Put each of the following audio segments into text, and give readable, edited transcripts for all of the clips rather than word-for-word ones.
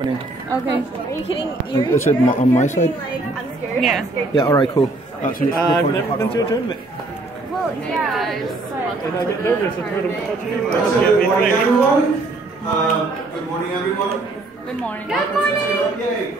Okay. Are you kidding? Is it on my side? Like, I'm scared. Yeah. I'm scared. Yeah, alright, cool. So I've never been to a tournament. Well, yeah. And I get nervous. I've heard of Good morning, everyone. Good morning, everyone. Good morning. Good morning. Yay.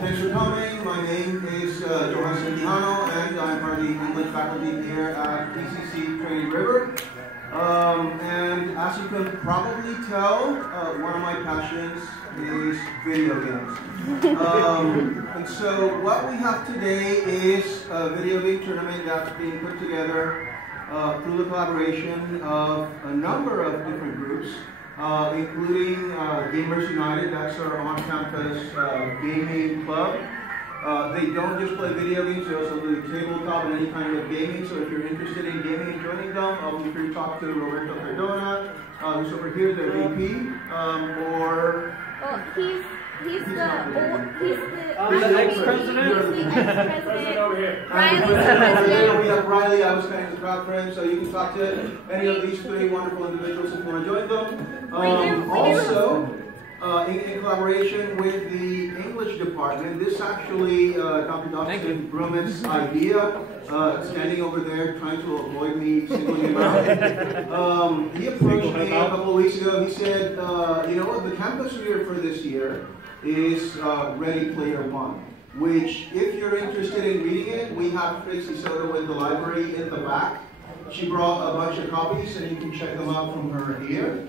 Thanks for coming. My name is Quijano, and I'm part of the English faculty here at PCC Trinity River. And as you can probably tell, one of my passions is video games. And so what we have today is a video game tournament that's being put together through the collaboration of a number of different groups, including Gamers United, that's our on-campus gaming club. They don't just play video games, they also do tabletop and any kind of gaming. So if you're interested in gaming and joining them, I'll be free to talk to Roberto Cardona, who's over here, their VP, or... Well, he's the ex-president. Riley's the president. We have Riley, I was kind of the crowd for him, so you can talk to any of these three wonderful individuals if you want to join them. Also, in collaboration with the English department, this actually Dr. Dawson Brumit's idea, standing over there trying to avoid me singling him out. He approached me a couple of weeks ago. He said, you know what, the campus year for this year is Ready Player One, which, if you're interested in reading it, we have Tracy Soto in the library in the back. She brought a bunch of copies, and you can check them out from her here.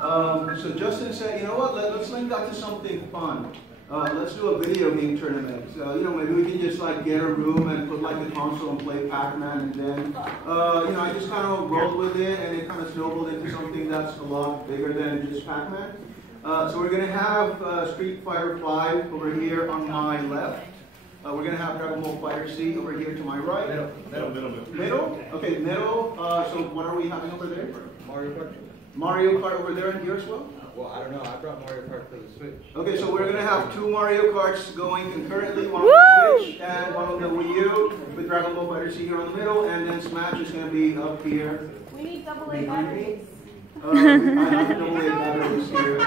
So Justin said, you know what, let's link that to something fun. Let's do a video game tournament. You know, maybe we can just like get a room and put like a console and play Pac-Man, and then, you know, I just kind of rolled with it, and it kind of snowballed into something that's a lot bigger than just Pac-Man. So we're going to have Street Fighter V over here on my left. We're going to have Dragon Ball Fighter C over here to my right. Middle? Okay, middle. So what are we having over there? Mario Kart. Mario Kart over there and here as well? Well, I don't know. I brought Mario Kart for the Switch. Okay, so we're going to have two Mario Karts going concurrently, one on the Switch and one on the Wii U, with Dragon Ball Fighter C here on the middle, and then Smash is going to be up here. We need AA batteries. I have AA batteries here.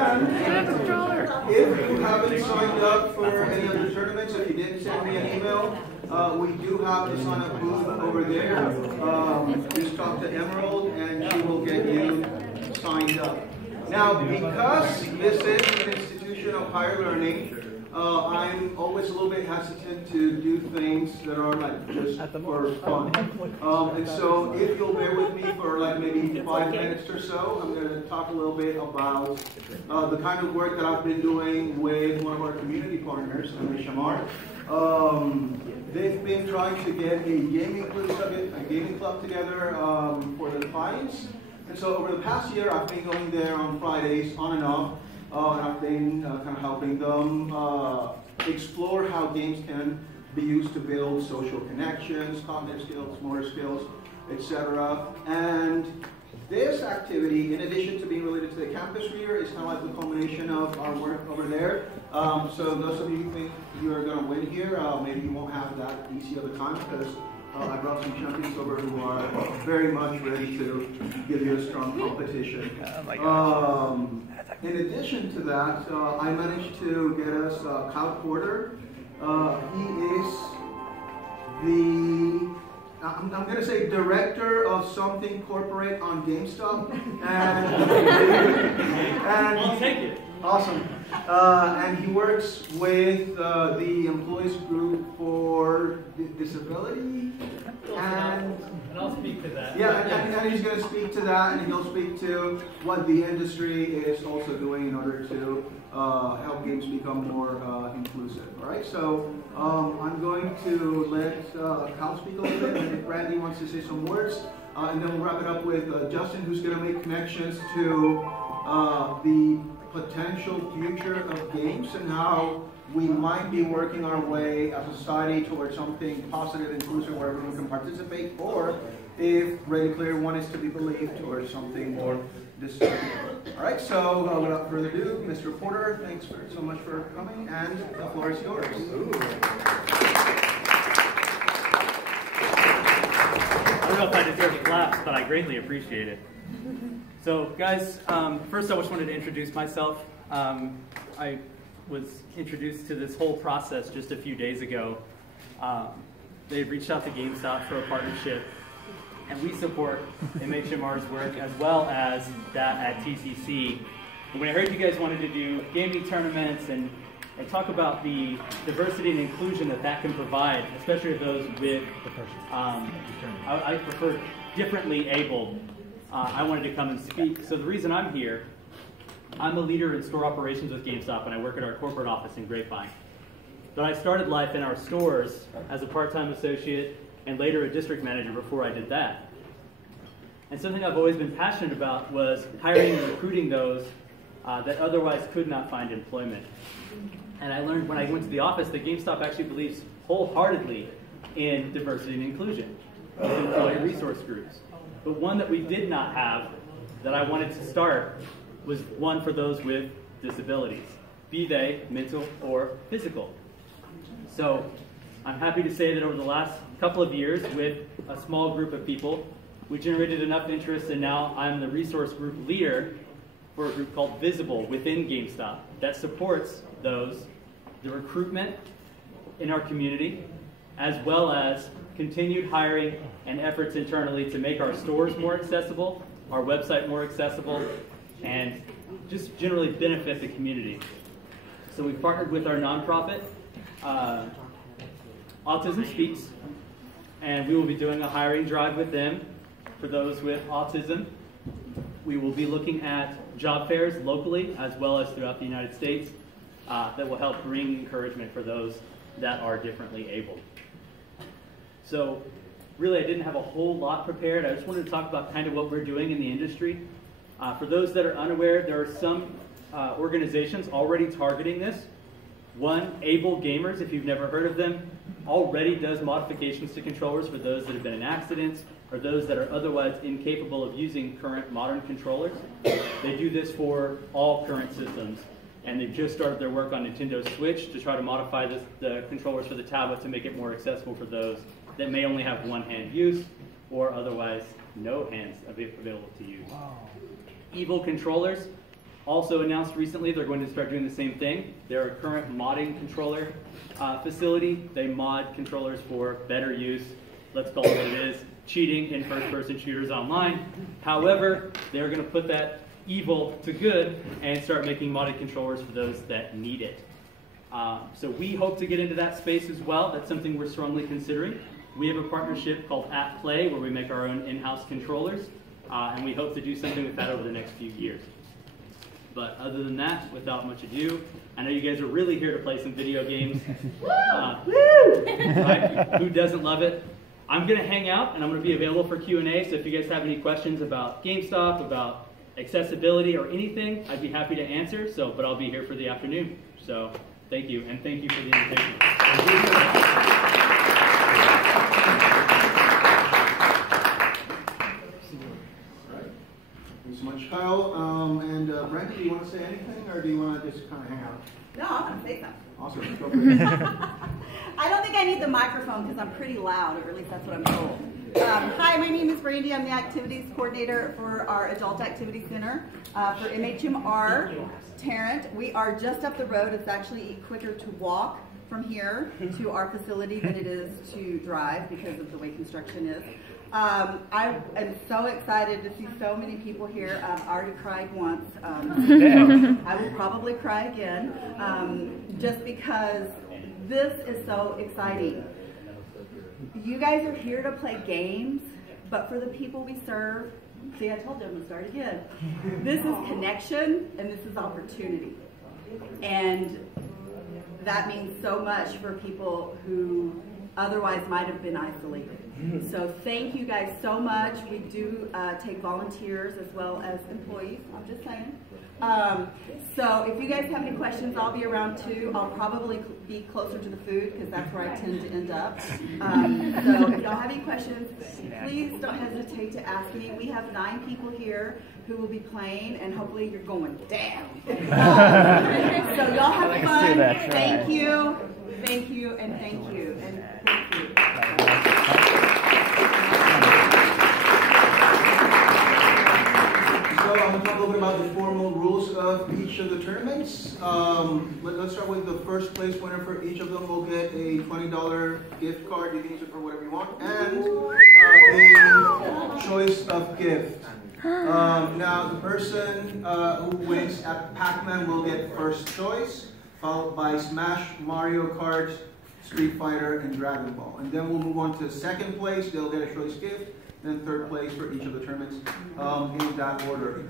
And if you haven't signed up for any of the tournaments, if you didn't send me an email, we do have the sign-up booth over there. Just talk to Emerald and she will get you signed up. Now, because this is an institution of higher learning, I'm always a little bit hesitant to do things that are like just for fun. And so if you'll bear with me for like maybe 5 minutes or so, I'm going to talk a little bit about the kind of work that I've been doing with one of our community partners, Shamar. They've been trying to get a gaming club together for the clients. And so over the past year, I've been going there on Fridays, on and off. And I've been kind of helping them explore how games can be used to build social connections, cognitive skills, motor skills, etc. And this activity, in addition to being related to the campus year, is kind of like the culmination of our work over there. So those of you who think you are going to win here, maybe you won't have that easy of a time, because I brought some champions over who are very much ready to give you a strong competition. Oh my gosh. In addition to that, I managed to get us Kyle Porter. He is the, I'm going to say, director of something corporate on GameStop. And I'll take it. Awesome. And he works with the employees group for disability. And I'll speak to that. Yeah, and he's going to speak to that, and he'll speak to what the industry is also doing in order to help games become more inclusive. All right, so I'm going to let Kyle speak a little bit, and if Randy wants to say some words, and then we'll wrap it up with Justin, who's going to make connections to the potential future of games and how we might be working our way as a society towards something positive, inclusive, where everyone can participate, or if Ready Player One is to be believed, towards something more destructive. All right, so without further ado, Mr. Porter, thanks so much for coming, and the floor is yours. I don't know if I deserve claps, but I greatly appreciate it. So guys, first I just wanted to introduce myself. I was introduced to this whole process just a few days ago. They reached out to GameStop for a partnership, and we support MHMR's work as well as that at TCC. And when I heard you guys wanted to do gaming tournaments and talk about the diversity and inclusion that can provide, especially those with, I prefer differently abled, I wanted to come and speak. So the reason I'm here, I'm a leader in store operations with GameStop, and I work at our corporate office in Grapevine. But I started life in our stores as a part-time associate and later a district manager before I did that. And something I've always been passionate about was hiring and recruiting those that otherwise could not find employment. And I learned when I went to the office that GameStop actually believes wholeheartedly in diversity and inclusion with employee resource groups. But one that we did not have that I wanted to start was one for those with disabilities, be they mental or physical. So I'm happy to say that over the last couple of years with a small group of people, we generated enough interest, and now I'm the resource group leader for a group called Visible within GameStop that supports the recruitment in our community, as well as continued hiring and efforts internally to make our stores more accessible, our website more accessible, and just generally benefit the community. So we've partnered with our nonprofit, Autism Speaks, and we will be doing a hiring drive with them for those with autism. We will be looking at job fairs locally as well as throughout the United States that will help bring encouragement for those that are differently abled. So really I didn't have a whole lot prepared. I just wanted to talk about kind of what we're doing in the industry. For those that are unaware, there are some organizations already targeting this. One, Able Gamers, if you've never heard of them, already does modifications to controllers for those that have been in accidents or those that are otherwise incapable of using current modern controllers. They do this for all current systems, and they've just started their work on Nintendo Switch to try to modify the controllers for the tablet to make it more accessible for those that may only have one-hand use or otherwise no hands available to use. Wow. Evil Controllers also announced recently they're going to start doing the same thing. They're a current modding controller facility. They mod controllers for better use. Let's call it what it is, cheating in first-person shooters online. However, they're going to put that evil to good and start making modded controllers for those that need it. So we hope to get into that space as well. That's something we're strongly considering. We have a partnership called At Play where we make our own in-house controllers, and we hope to do something with that over the next few years. But other than that, without much ado, I know you guys are really here to play some video games. Right? Who doesn't love it? I'm going to hang out, and I'm going to be available for Q&A, so if you guys have any questions about GameStop, about accessibility, or anything, I'd be happy to answer, but I'll be here for the afternoon. So thank you, and thank you for the invitation. Thanks so much, Kyle. And Brandon, do you want to say anything, or do you want to just kind of hang out? No, I'm going to say something. Awesome. Go for it. I don't think I need the microphone because I'm pretty loud, or at least that's what I'm told. Hi, my name is Brandy. I'm the activities coordinator for our Adult Activity Center for MHMR Tarrant. We are just up the road. It's actually quicker to walk from here to our facility than it is to drive because of the way construction is. I am so excited to see so many people here. I've already cried once. I will probably cry again just because this is so exciting. You guys are here to play games, but for the people we serve, see, I told you I'm going to start again. This is connection and this is opportunity. And that means so much for people who otherwise might have been isolated. So thank you guys so much. We do take volunteers as well as employees, I'm just saying. So if you guys have any questions, I'll be around too. I'll probably be closer to the food because that's where I tend to end up. So if y'all have any questions, please don't hesitate to ask me. We have 9 people here who will be playing, and hopefully you're going down. So y'all have fun. Thank you, and thank you, and thank you. I'm going to talk a little bit about the formal rules of each of the tournaments. Let's start with the first place winner for each of them. Will get a $20 gift card. You can use it for whatever you want, and a choice of gift. Now, the person who wins at Pac-Man will get first choice, followed by Smash, Mario Kart, Street Fighter, and Dragon Ball. And then we'll move on to second place. They'll get a choice gift. Then third place for each of the tournaments in that order.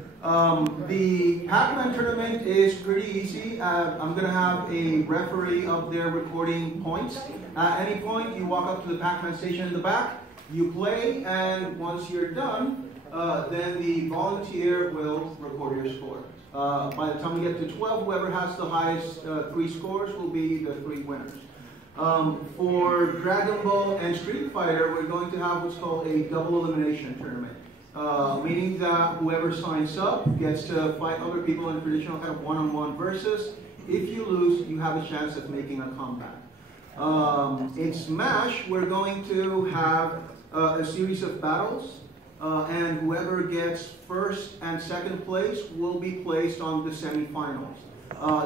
The Pac-Man tournament is pretty easy. I'm going to have a referee up there recording points. At any point, you walk up to the Pac-Man station in the back, you play, and once you're done, then the volunteer will record your score. By the time we get to 12, whoever has the highest 3 scores will be the 3 winners. For Dragon Ball and Street Fighter, we're going to have what's called a double elimination tournament. Meaning that whoever signs up gets to fight other people in traditional kind of one-on-one versus. If you lose, you have a chance of making a comeback. In Smash, we're going to have a series of battles, and whoever gets first and second place will be placed on the semifinals.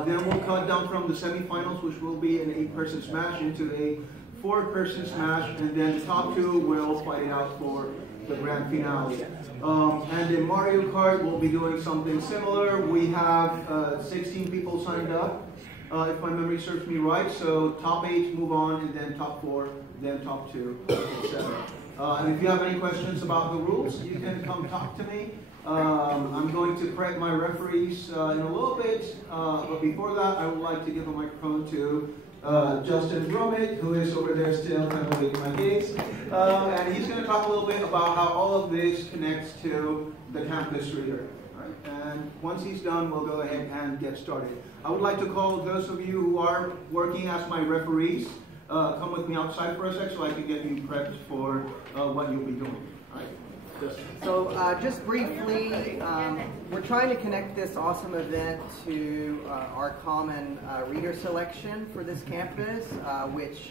Then we'll cut down from the semifinals, which will be an 8-person smash, into a 4-person smash, and then the top 2 will fight it out for the grand finale. And in Mario Kart, we'll be doing something similar. We have 16 people signed up, if my memory serves me right. So top 8 move on, and then top 4, then top 2, etc. And if you have any questions about the rules, you can come talk to me. I'm going to correct my referees in a little bit, but before that, I would like to give a microphone to Justin Brumit, who is over there still kind of waiting my case. And he's going to talk a little bit about how all of this connects to the campus reader. Right? And once he's done, we'll go ahead and get started. I would like to call those of you who are working as my referees, come with me outside for a sec so I can get you prepped for what you'll be doing. All right? So just briefly, we're trying to connect this awesome event to our common reader selection for this campus, which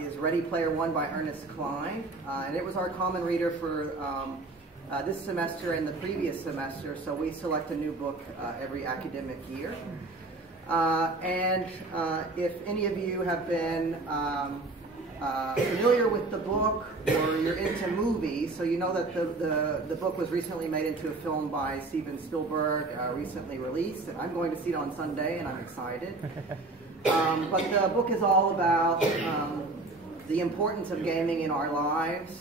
is Ready Player One by Ernest Cline. And it was our common reader for this semester and the previous semester, so we select a new book every academic year. And if any of you have been familiar with the book, or you're into movies, so you know that the book was recently made into a film by Steven Spielberg, recently released, and I'm going to see it on Sunday, and I'm excited. But the book is all about the importance of gaming in our lives,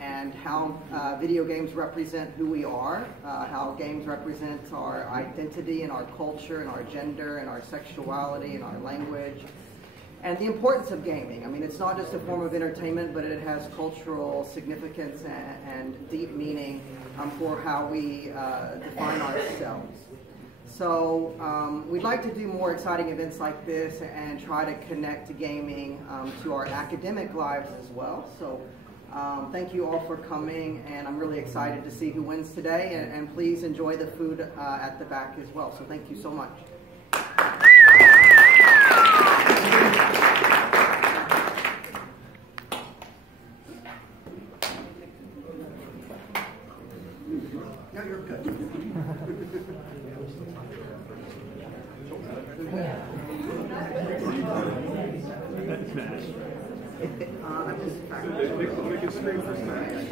and how video games represent who we are, how games represent our identity and our culture and our gender and our sexuality and our language. And the importance of gaming. I mean, it's not just a form of entertainment, but it has cultural significance and deep meaning for how we define ourselves. So we'd like to do more exciting events like this and try to connect gaming to our academic lives as well. So thank you all for coming, and I'm really excited to see who wins today. And please enjoy the food at the back as well. So thank you so much. No, you're good. Make it straight for Smash.